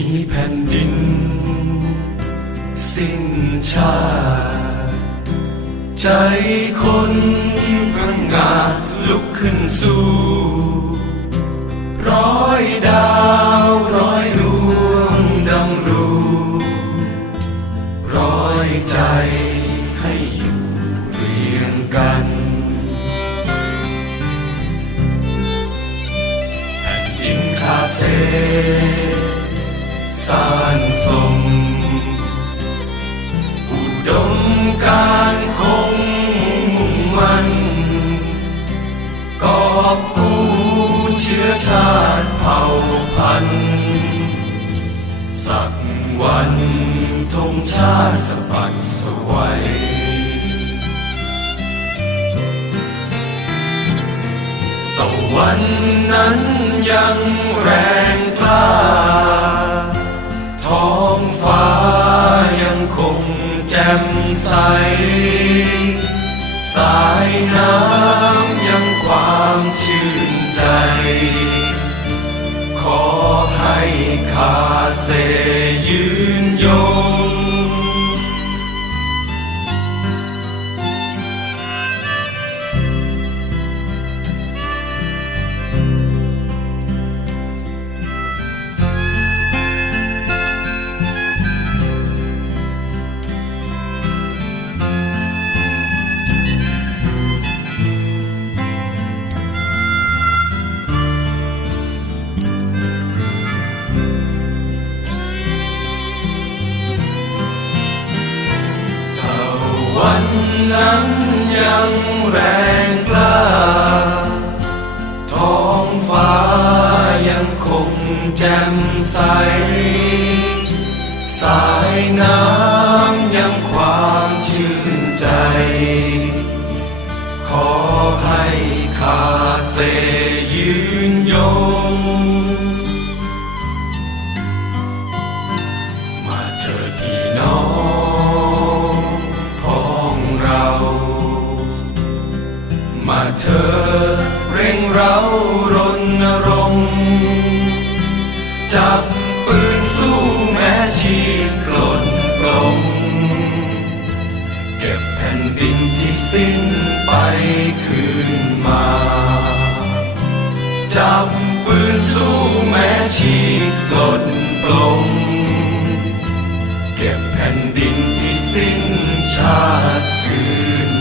ม่มีแผ่นดิน สิ้นชาติใจคนพังงาดลุกขึ้นสู้ ร้อยดาวร้อยดวงดำรูร้อยใจให้อยู่เรียงกันแผ่นดินคาเซ สานสมอุดมการคงมุ่งมันกอบกู้เชื้อชาติเผ่าพันธุ์สักวันธงชาติสะบัดสวัยตะวันนั้นยังแรง ใส สายน้ำยังความชื่นใจ ขอให้คาเซ นั้นยังแรงกล้า ท้องฟ้ายังคงแจ่มใส สายน้ำยังความชื่นใจ ขอให้คาเซยืนยง เธอเร่งเรารณรงค์จับปืนสู้แม้ชีพกลนกลมเก็บแผ่นดินที่สิ้นไปคืนมาจับปืนสู้แม้ชีพกลนกลมเก็บแผ่นดินที่สิ้นชาติคืน